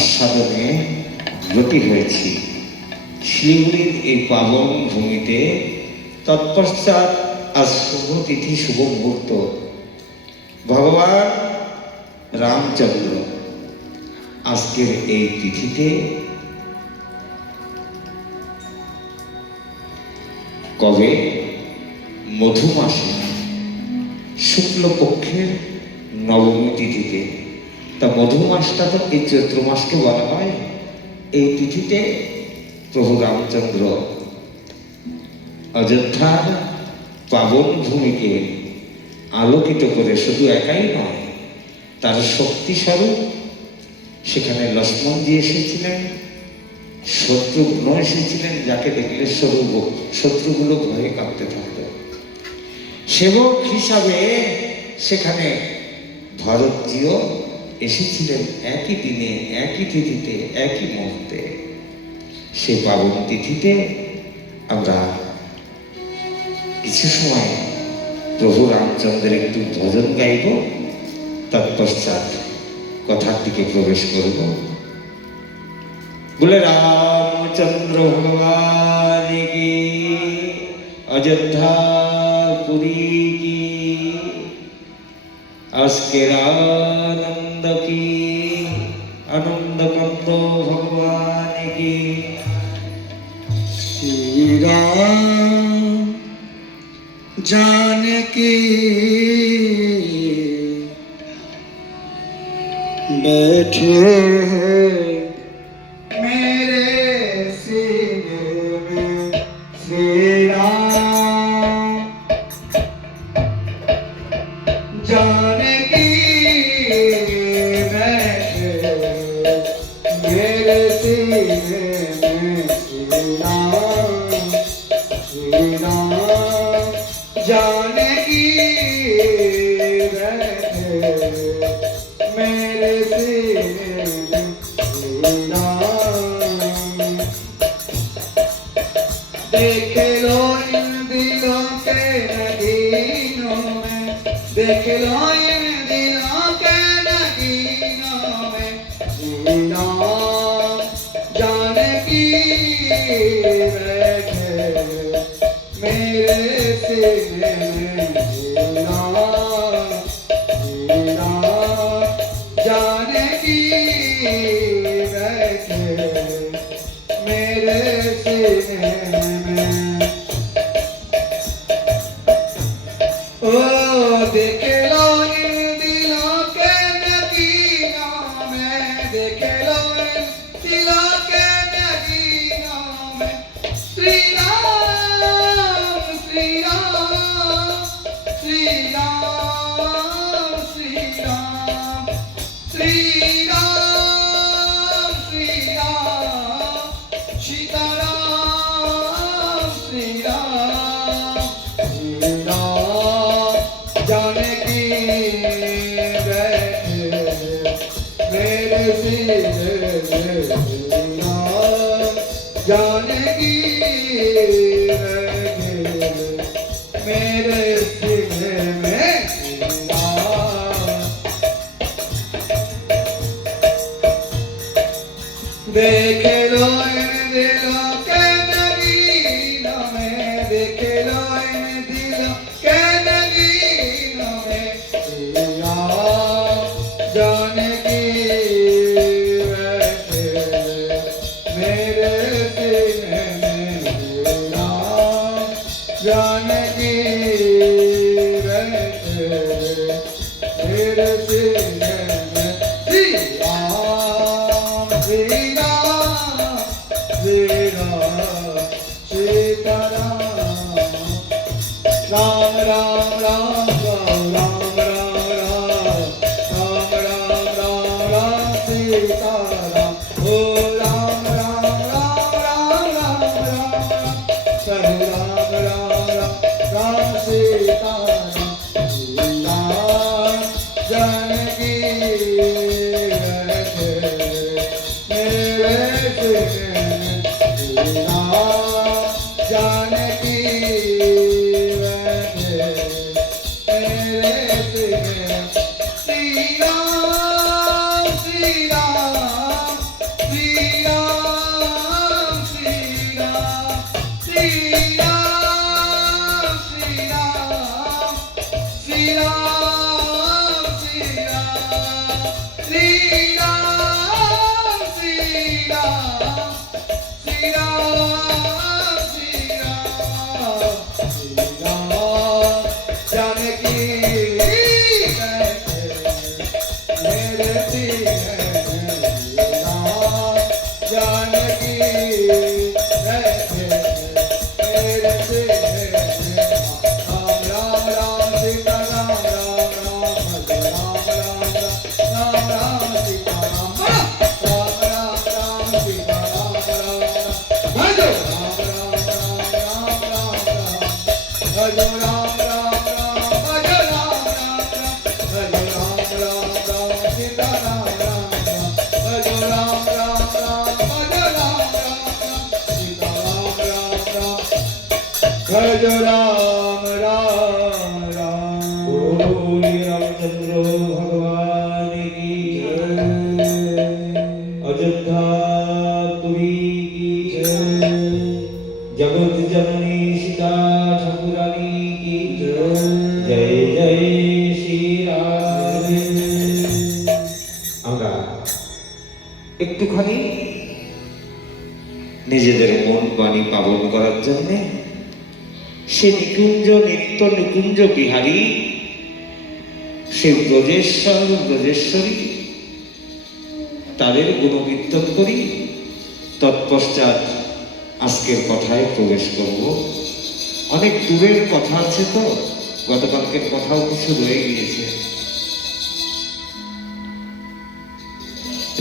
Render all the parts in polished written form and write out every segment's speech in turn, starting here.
আস্বাদনে ব্রতী হয়েছি শিলিগুড়ির এই পাবন ভূমিতে। তৎপশ্চাৎ আজ শুভ তিথি, শুভ মুহূর্ত, ভগবান রামচন্দ্র আজকের এই তিথিতে কবে মধু মাসে শুক্লপক্ষের নবমী তিথিতে, তা মধু মাসটা তো এই চৈত্র মাসকে বলা হয়। এই তিথিতে প্রভু রামচন্দ্র অযোধ্যার পাবন ভূমিকে আলোকিত করে শুধু একাই নয়, তার শক্তিস্বরূপ সেখানে লক্ষ্মণজি এসেছিলেন, শত্রুঘ্ন এসেছিলেন, যাকে দেখলে শত্রুগুলো ভয়ে কাঁপতে থাকত। সেবক হিসাবে সেখানে ভরতজিও এসেছিলেন একই দিনে, একই তিথিতে, একই মুহূর্তে। সে পাবন তিথিতে আমরা কিছু সময় প্রভু রামচন্দ্রের একটু ভজন গাইব, তৎপশ্চাৎ কথার দিকে প্রবেশ করব। বলে রামচন্দ্র ভগবান কি, অযোধ্যা পুরী কি, আজকের আনন্দ কি, আনন্দ কন্দ ভগবান কি। श्री राम जानकी बैठे हैं मेरे सीने में, श्री राम जानकी बैठे मेरे सीने में, श्री राम जानकी बैठे मेरे सीने में, श्री राम। देख लो इन दिलों के नगीनों में, देख लो इन दिलों के नगीनों में, श्री राम जानकी बैठे मेरे सीने में, श्री राम जानकी बैठे मेरे सीने में। ओ देख लो इन दिलों के नगीनों में, देख लो इन दिलों के नगीनों में, श्री राम श्री राम श्री राम श्री राम श्री राम श्री राम सीताराम श्री राम। श्री राम जानकी बैठे मेरे सीने में, श्री राम जानकी बैठे मेरे सीने में, श्री राम। देख लो इन दिलों के नगीनों में, देख लो इन दिलों के नगीनों में, श्री राम जानकी बैठे मेरे सीने में, श्री राम जानकी बैठे मेरे सीने में, श्री राम श्री राम श्री राम सीताराम। राम राम राम राम राम राम राम राम राम सीताराम। ओ राम राम राम राम राम राम हरे राम राम राम सीताराम। श्री राम जानकी बैठे मेरे सीने में, श्री राम जानकी बैठे मेरे सीने में, श्री राम भज राम राम राम बोलो रामचंद्र भगवान की जय अयोध्या पुरी की जय जगत जननी सीता ठाकुरानी की जय जय जय श्री राम। আমরা একটুখানি নিজেদের মন বাণী পালন করার জন্যে সে নিকুঞ্জ নিত্য নিকুঞ্জ বিহারী সে ব্রজেশ্বর ব্রজেশ্বরী তাদের গুণকীর্তন করি। তৎপশ্চাৎ আজকের কথায় প্রবেশ করব। অনেক দূরের কথা আছে তো, গতকালকের কথাও কিছু রয়ে গিয়েছে।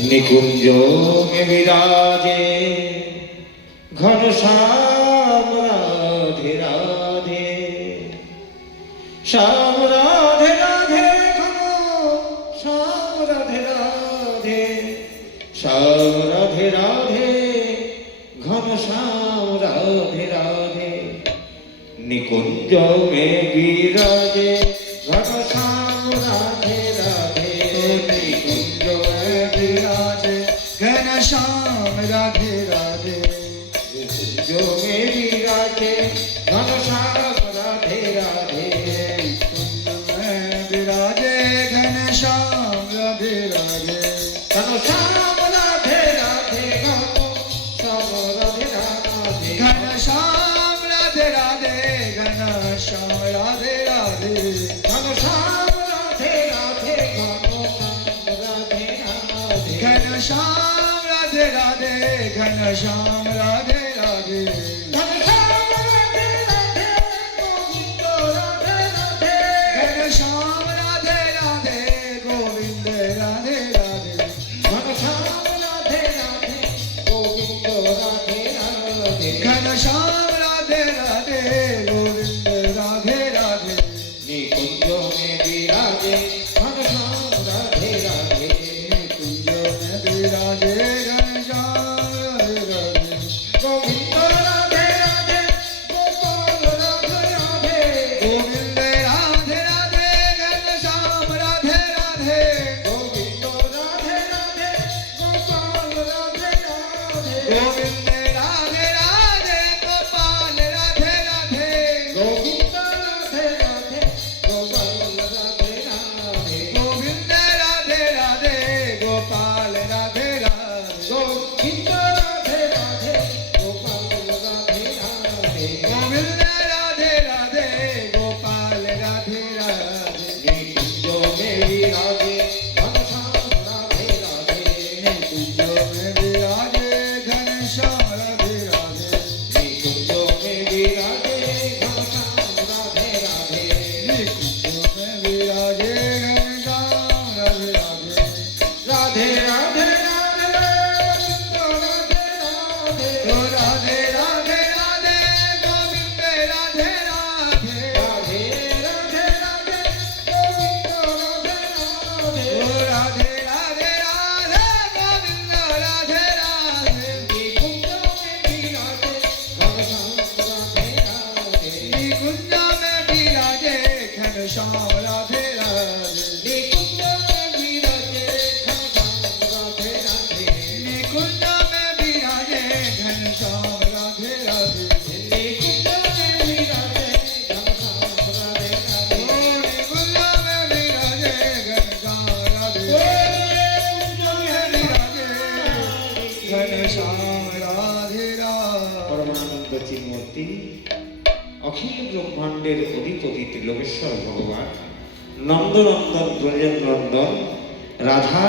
নিকুঞ্জ মে বিরাজে ঘনশ্যাম রাধে রাধে, শ্যাম রাধে রাধে ঘনশ্যাম রাধে রাধে, শ্যাম রাধে রাধে ঘনশ্যাম রাধে রাধে। নিকুঞ্জ মে বিরাজে ঘনশ্যাম রাধে রাধে, নিকুঞ্জ মে विराजे घनश्याम राधे राधे निकुंज में विराजे घनश्याम राधे राधे, कुंज में विराजे घनश्याम राधे राधे घनश्याम राधे राधे घनश्याम राधे राधे, घनश्याम राधे राधे घनश्याम राधे राधे घनश्याम राधे राधे घनश्याम राधे राधे, घनश्याम राधे राधे घनश्याम राधे राधे घनश्याम राधे राधे गोविंद राधे राधे, घनश्याम राधे राधे गोविंद राधे राधे घनश्याम राधे राधे गोविंद राधे राधे, घनश्याम राधे राधे गोविंद राधे राधे निकुंज में विराजे घनश्याम राधे राधे, कुंज में विराजे घनश्याम राधे राधे गोविंद राधे राधे गोपाल राधे राधे, गोविंद राधे राधे घनश्याम राधे राधे गोविंद राधे राधे गोपाल राधे राधे, गोविंद राधे राधे गोपाल राधे राधे गोविंद राधे राधे गोपाल राधे राधे, गोविंद राधे राधे गोपाल राधे राधे गोविंद राधे राधे गोपाल राधे राधे, गोविंद राधे राधे गोपाल राधे राधे निकुंज में विराजे घनश्याम राधे राधे, कुंज में विराजे घनश्याम राधे राधे निकुंज में विराजे घनश्याम राधे राधे, कुंज में विराजे घनश्याम राधे राधे राधे राधे राधे गोविंद राधे राधे, राधे राधे राधे गोविंद राधे राधे राधे राधे राधे गोविंद राधे राधे, राधे राधे राधे गोविंद राधे राधे निकुंज में विराजे घनश्याम राधे राधे, कुंज में विराजे घनश्याम राधे राधे निकुंज में विराजे घनश्याम राधे राधे, कुंज में विराजे घनश्याम राधे राधे निकुंज में विराजे घनश्याम राधे राधे, कुंज में विराजे घनश्याम राधे घनश्याम राधे राधे সর্বরচির মূর্তি অখিল ব্রহ্মাণ্ডের অধিপতি ত্রিলোকেশ্বর ভগবান নন্দনন্দন ব্রজেন্দ্রনন্দন রাধা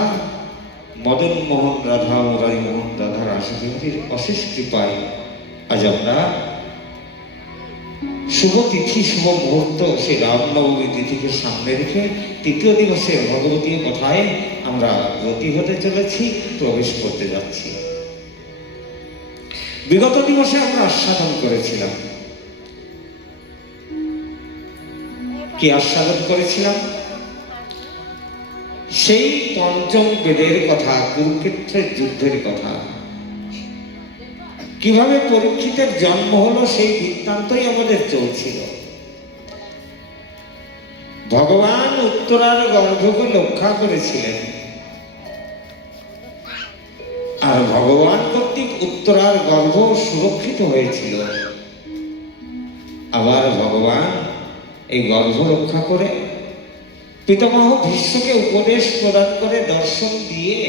মদন মোহন রাধা মুরারি মোহন রাধা রাসবিহারীর অশেষ কৃপায় আজ আমরা শুভ তিথি শুভ মুহূর্ত সেই রামনবমী তিথিকে সামনে রেখে তৃতীয় দিবসের ভগবতী কথায় আমরা ব্রতী হতে চলেছি, প্রবেশ করতে যাচ্ছি। বিগত দিবসে আমরা আস্বাদন করেছিলাম। কি আস্বাদন করেছিলাম? সেই পঞ্চম বেদের কথা, কুরুক্ষেত্রের যুদ্ধের কথা, কিভাবে পরীক্ষিতের জন্ম হলো সেই বৃত্তান্তই আমাদের চলছিল। ভগবান উত্তরার গর্ভকে রক্ষা করেছিলেন, আর ভগবান কর্তৃক উত্তরার গর্ভ সুরক্ষিত হয়েছিল। আবার ভগবান এই গর্ভ রক্ষা করে পিতামহ ভীষ্মকে উপদেশ প্রদান করে দর্শন দিয়ে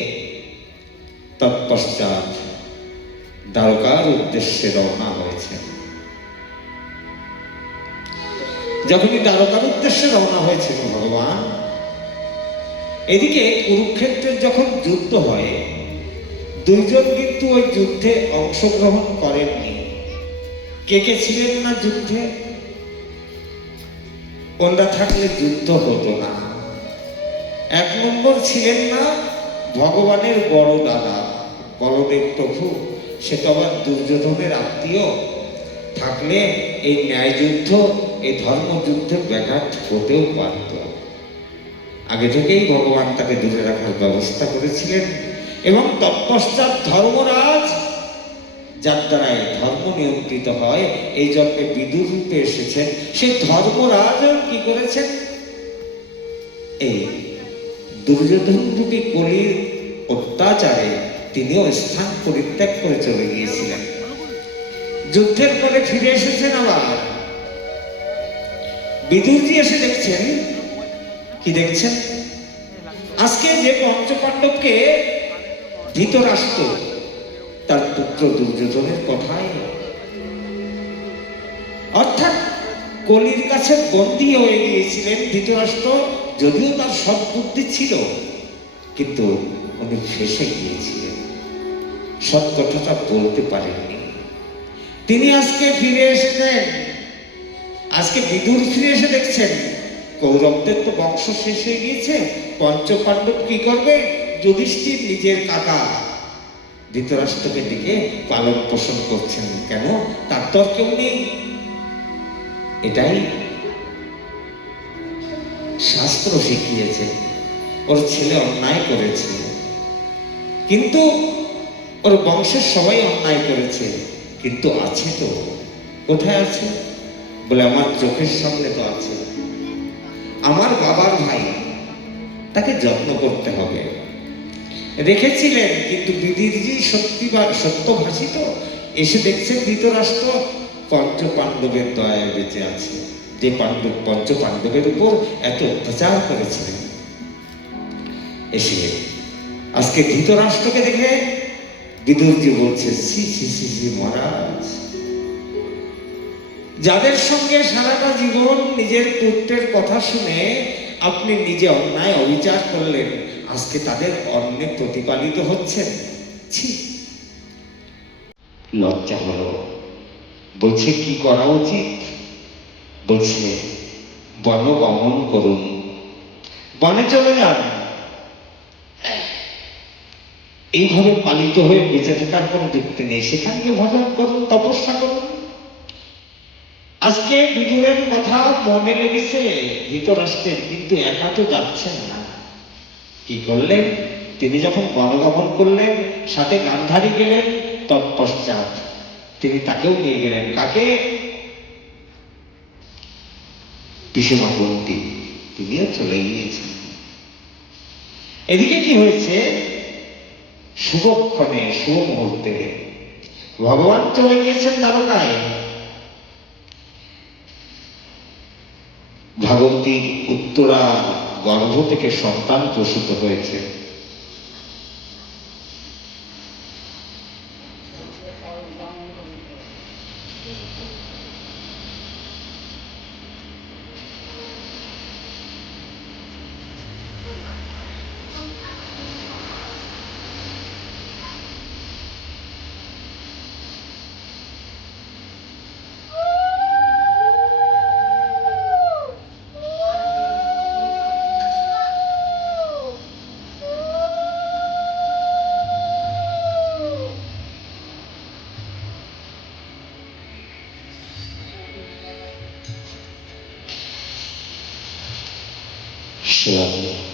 তৎপশ্চাৎ দ্বারকার উদ্দেশ্যে রওনা হয়েছে। যখনই দ্বারকার উদ্দেশ্যে রওনা হয়েছিল ভগবান, এদিকে কুরুক্ষেত্রের যখন যুদ্ধ হয়, দুইজন কিন্তু ওই যুদ্ধে অংশগ্রহণ করেননি। কে কে ছিলেন না যুদ্ধে? ওনারা থাকলে যুদ্ধ হতো না। এক নম্বর ছিলেন না ভগবানের বড় দাদা বলদেব প্রভু, সে তো আবার দুর্যোধনের আত্মীয়, থাকলে এই ন্যায় যুদ্ধ, এই ধর্মযুদ্ধে ব্যাঘাত হতেও পারত। আগে থেকেই ভগবান তাকে দূরে রাখার ব্যবস্থা করেছিলেন, এবং তৎপশ্চাৎ ধর্মরাজ, যার দ্বারাই ধর্ম নিয়ন্ত্রিত হয়, এই জন্মে বিদুর রূপে এসেছেন। সেই ধর্মরাজ কি করেছেন? এই দুর্যোধন রূপী কলির অত্যাচারে তিনিও স্থান পরিত্যাগ করে চলে গিয়েছিলেন। যুদ্ধের পরে ফিরে এসেছেন। আবার বিদুরজি এসে দেখছেন, কি দেখছেন? আজকে যে পঞ্চপাণ্ডবকে ধৃতরাষ্ট্র তার পুত্র দুর্যোধনের কথাই, অর্থাৎ কলির কাছে বন্দী হয়ে গিয়েছিলেন ধৃতরাষ্ট্র। যদিও তার সৎ বুদ্ধি ছিল, কিন্তু উনি ফেঁসে গিয়েছিলেন, সৎ কথাটা বলতে পারেননি। তিনি আজকে ফিরে এসেছেন। আজকে বিদুর ফিরে এসে দেখছেন কৌরবদের তো বংশ শেষ হয়ে গিয়েছে, পঞ্চপাণ্ডব কি করবে? যুধিষ্ঠির নিজের কাকা ধৃতরাষ্ট্রকে দিকে পালন পোষণ করছেন। কেন? তার তো আর কেউ নেই। এটাই শাস্ত্র শিখিয়েছে। ওর ছেলে অন্যায় করেছে, কিন্তু ওর বংশের সবাই অন্যায় করেছে, কিন্তু আছে তো। কোথায় আছে? বলে আমার চোখের সামনে তো আছে। আমার বাবার ভাই, তাকে যত্ন করতে হবে। রেখেছিলেন, কিন্তু বিদিরজি সত্যভাষী তো, এসে দেখছেন ধৃতরাষ্ট্র পঞ্চ পাণ্ডবের দয়ায় বেঁচে আছে, যে পঞ্চ পাণ্ডবের উপর এত অত্যাচার করেছিলেন। এসে আজকে ধৃতরাষ্ট্রকে দেখে বিদুরজি বলছে, ছি ছি ছি ছি মহারাজ, যাদের সঙ্গে সারাটা জীবন নিজের পুত্রের কথা শুনে আপনি নিজে অন্যায় অবিচার করলেন, আজকে তাদের অন্যে প্রতিপালিত হচ্ছেন। ছি, লজ্জা হলো। বলছে কি করা উচিত? বলছে বন গমন করুন, বনে চলে যান। এইভাবে পালিত হয়ে বেঁচে থাকার কোনো যুক্তি নেই। সেখানে গিয়ে ভজন করুন, তপস্যা করুন। আজকে বিদুরের কথা মনে লেগেছে ধৃতরাষ্ট্রের, কিন্তু একা তো যাচ্ছেন না। কি করলেন? তিনি যখন বনগমন করলেন, সাথে গান্ধারী গেলেন, তৎপশ্চাৎ তিনি তাকেও নিয়ে গেলেন। কাকে? পিসেমা কুন্তী, তিনিও চলে গিয়েছেন। এদিকে কি হয়েছে? শুভক্ষণে, শুভ মুহূর্তে ভগবান চলে গিয়েছেন দ্বারকায়। ভাগবতীর উত্তরা গর্ভ থেকে সন্তান প্রসূত হয়েছে। Shalom.